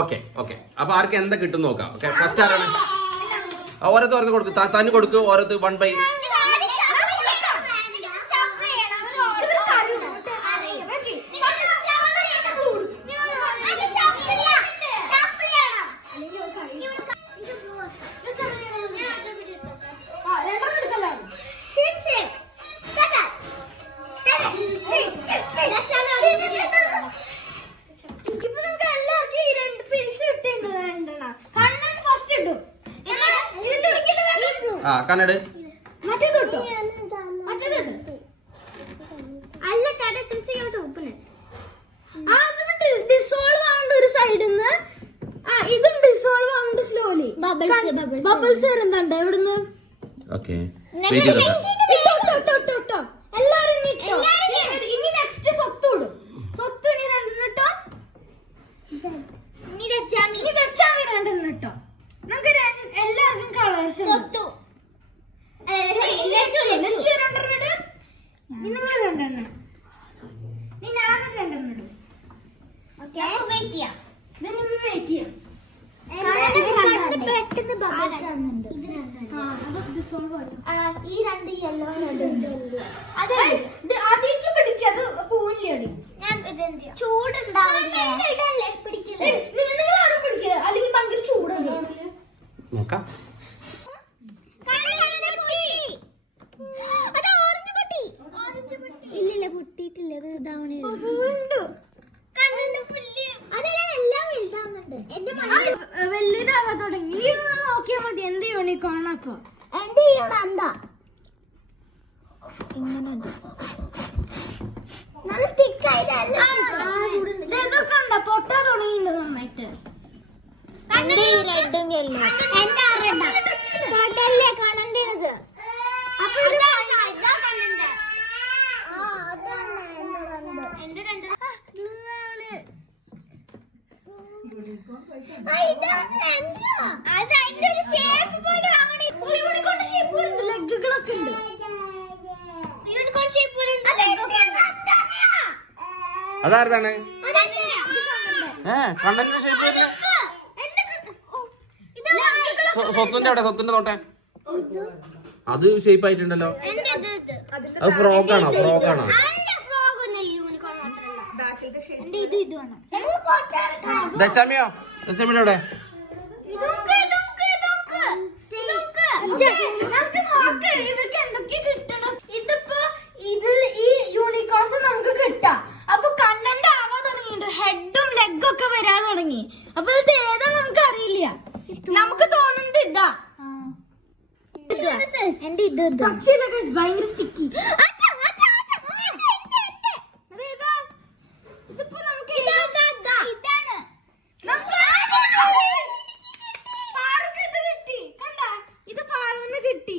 Okay okay. അപ്പൊ ആർക്ക് എന്താ കിട്ടും നോക്കാം. ഓക്കെ, ഫസ്റ്റ് ആരാണ്? ഓരോരുത്തർ കൊടുക്കും, തന്നെ കൊടുക്കും. ഓരോരുത്തർ 1/. കണ്ണട് ഡിസോൾവ് ആവേണ്ട ഒരു സൈഡിൽ നിന്ന് ഇതും ഡിസോൾവ് ആവേണ്ട സ്ലോലി ബബിൾസ് വരുന്നുണ്ട് എവിടുന്ന്. എല്ലാരും ഇനി നെക്സ്റ്റ് സ്വത്ത് ഇടും. സ്വത്ത് ഇനി രണ്ടെണ്ണിട്ടോ, രണ്ടെണ്ണം ഇട്ടോ. നമുക്ക് എല്ലാവർക്കും കളേഴ്സ് രണ്ടെണ്ണം ഇടും. നിങ്ങൾ രണ്ടെണ്ണം, ഞാൻ രണ്ടെണ്ണം ഇടും. വെയിറ്റ് ചെയ്യാം. ഈ രണ്ട് യെല്ലോ അതിലേക്ക് പിടിക്കുക. അത് പൂവില്ലടി. ഞാൻ ചൂടുണ്ടാവില്ലേ? നിങ്ങൾ ആരും പിടിക്കുക, അല്ലെങ്കിൽ ഭയങ്കര ചൂടാണ്. ഇല്ലില്ല, പൊട്ടിയിട്ടില്ല. അത് ഇതാവണേ. വലുതാവാ തുടങ്ങി. നോക്കിയാ മതി എന്ത് യൂണിക്കോൺ. അപ്പൊ എന്റെ എന്താ ഇതൊക്കെ ഉണ്ടോ? പൊട്ടാ തുടങ്ങിയിട്ടുണ്ട് നന്നായിട്ട്. ലെഗുകളൊക്കെ ഉണ്ട്. അതാരതാണ്? കണ്ണന്റെ ഷേപ്പ്. സ്വത്തിന്റെ അവിടെ, സ്വത്തിന്റെ നോട്ടെ. അത് ഷേപ്പ് ആയിട്ടുണ്ടല്ലോ. അത് ഫ്രോഗാണോ? ഫ്രോഗാണോ? ദക്ഷാമിയോ? ദക്ഷാമിയുടെ അവിടെ ഇവർക്ക് എന്തൊക്കെ കിട്ടണം. ഇതിപ്പോ ഈ യൂണിക്കോൺസ് നമുക്ക് കിട്ടാം. അപ്പൊ കണ്ണന്റെ ആവാൻ തുടങ്ങിയിട്ടുണ്ട്. ഹെഡും ലെഗും ഒക്കെ വരാൻ തുടങ്ങി. അപ്പൊ ഇത് ഏതാ നമുക്ക് അറിയില്ല. നമുക്ക് തോന്നുന്നത് ഇതാ. എന്റെ ഇത് ഭയങ്കര സ്റ്റിക്കി. ഇതിപ്പോ നമുക്ക് കിട്ടി.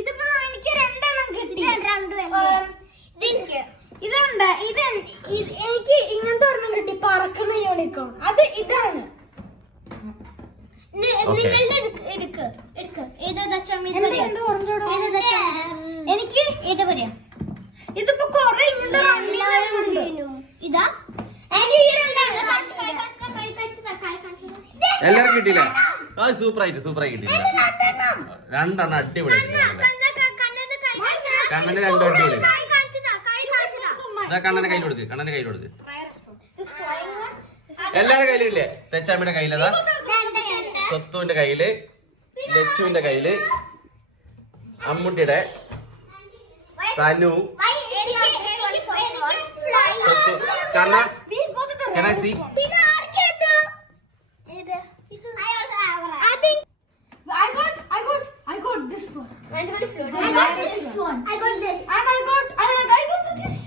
ഇതിപ്പോ എനിക്ക് രണ്ടെണ്ണം കിട്ടി. ഇതുണ്ട്. എനിക്ക് ഇങ്ങനത്തെ ഒരെണ്ണം കിട്ടി, പറക്കുന്ന യൂണിക്കോൺ. അത് ഇതാണ്. എനിക്ക് ഇതിപ്പോ കൊറേ ഇതാ. എല്ലാരും കിട്ടിയില്ല. സൂപ്പറായിട്ട് കിട്ടിയില്ല. രണ്ടെണ്ണം അടിപൊളി. കണ്ണന് രണ്ടും അടിപൊളി. കണ്ണന്റെ കയ്യിൽ കൊടുക്ക്, കണ്ണന്റെ കയ്യിൽ കൊടുക്ക്. എല്ലാരുടെ കയ്യിലും ഇല്ലേ? തെച്ചാമ്മിയുടെ കയ്യിലതാ, സ്വത്തുവിന്റെ കയ്യില്, ലച്ചുവിന്റെ കയ്യില്, അമ്മുട്ടിയുടെ, തനു, കണ്ണ. Can I see? I got this one. I got this one. I got this. And I got this.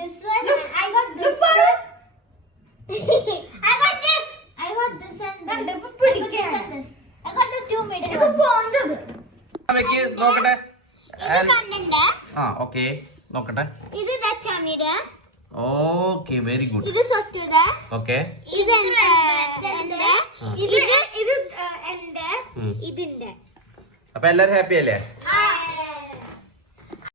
this one. I got this one. I got this. I got this and this. I got the two middle. ഇത് sponge അത്. വെക്ക് നോക്കട്ടെ. ഇത് കണ്ണന്റെ. ആ okay നോക്കട്ടെ. ഇത് ദച്ചമിയുടെ. Okay very good. ഇത് സൊറ്റുടെ. ഓക്കേ. ഇത് എന്റെ. ഇത് എന്റെ. ഇതിന്റെ. അപ്പൊ എല്ലാരും ഹാപ്പി അല്ലേ?